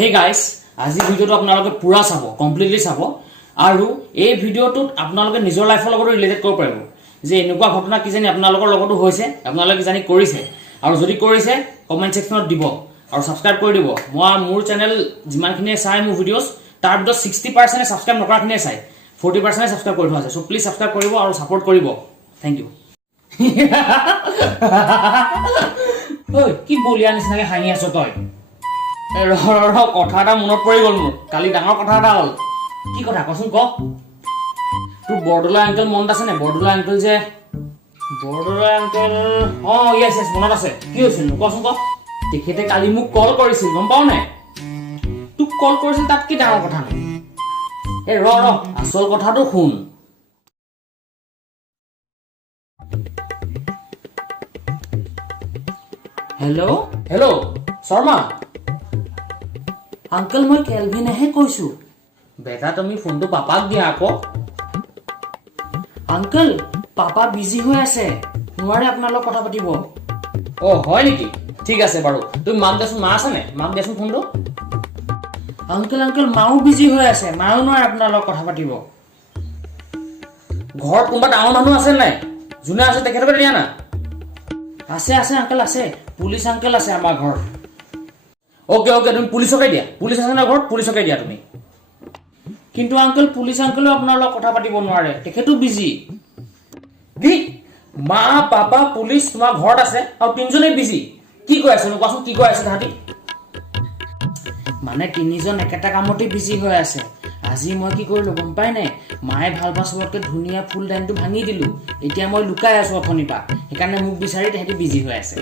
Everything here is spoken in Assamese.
Hey guys, আজি ভিডিওটো আপোনালোকে পুৰা চাব, কমপ্লিটলি চাব আৰু এই ভিডিওটোত আপোনালোকে নিজৰ লাইফৰ লগত ৰিলেটেড কৰিব পাৰিব যে এনেকুৱা ঘটনা কিজানি আপোনালোকৰ লগতো হৈছে, আপোনালোকে কিজানি কৰিছে আৰু যদি কৰিছে কমেন্ট সেকশনত দিব আৰু সাবস্ক্ৰাইব কৰি দিব। মই মোৰ চেনেল যিমানখিনি চাই মোৰ ভিডিওছ তাৰ ভিতৰত 60% সাবস্ক্ৰাইব নকৰাখিনি চাই 40% সাবস্ক্ৰাইব কৰি থোৱা আছে। সো প্লিজ সাবস্ক্ৰাইব কৰিব আৰু সাপোৰ্ট কৰিব। Thank you. ঐ কি বলিয়া নিচিনাকে হাঁহি আছ তই? কথা এটা মনত পৰি গ'ল মোৰ, কালি ডাঙৰ কথা এটা হ'ল। কি কথা কচোন ক? তোৰ বৰদলৈ আংকেল মনত আছে নে? বৰদলৈ আংকেল যে বৰদলৈ আংকেল ইয়েছ মনত আছে। কি হৈছিল কচোন ক? তেখেতে কালি মোক কল কৰিছিল, গম পাও নাই? তোক কল কৰিছিল তাত কি ডাঙৰ কথা নাই? এই ৰ আচল কথাটো শুন। হেল্ল' হেল্ল' শৰ্মা আংকেল, মই কেলভিনেহে কৈছো। বেটা তুমি ফোনটো পাপাক দিয়া আকৌ। আংকেল পাপা বিজি হৈ আছে, নোৱাৰে আপোনাৰ লগত কথা পাতিব। হয় নেকি? ঠিক আছে বাৰু, তুমি মাক দেচোন। মা আছে নে? মাক দেচোন ফোনটো। আংকেল মাও বিজি হৈ আছে, মাও নোৱাৰে আপোনাৰ লগত কথা পাতিব। ঘৰত কোনোবা ডাঙৰ মানুহ আছে নাই? যোনে আছে তেখেতকে দিয়া না। আছে আংকেল আছে, পুলিচ আংকেল আছে আমাৰ ঘৰত। অকে তুমি পুলিচকে দিয়া। পুলিচ আছে না ঘৰত? পুলিচকে দিয়া তুমি। কিন্তু আংকেল পুলিচ আংকেলেও আপোনাৰ লগত কথা পাতিব নোৱাৰে, তেখেতো বিজি। কি মা পাপা পুলিচ তোমাৰ ঘৰত আছে আৰু তিনিজনেই বিজি? কি কৈ আছে কোৱাচোন, কি কৈ আছে তাহাঁতি? মানে তিনিজন একেটা কামতে বিজি হৈ আছে। আজি মই কি কৰিলো গম পাই নাই? মায়ে ভাল পোৱা চবতকে ধুনীয়া ফুল দাইনটো ভাঙি দিলো। এতিয়া মই লুকাই আছো অথনিৰ পৰা, সেইকাৰণে মোক বিচাৰি তেহেঁতি বিজি হৈ আছে।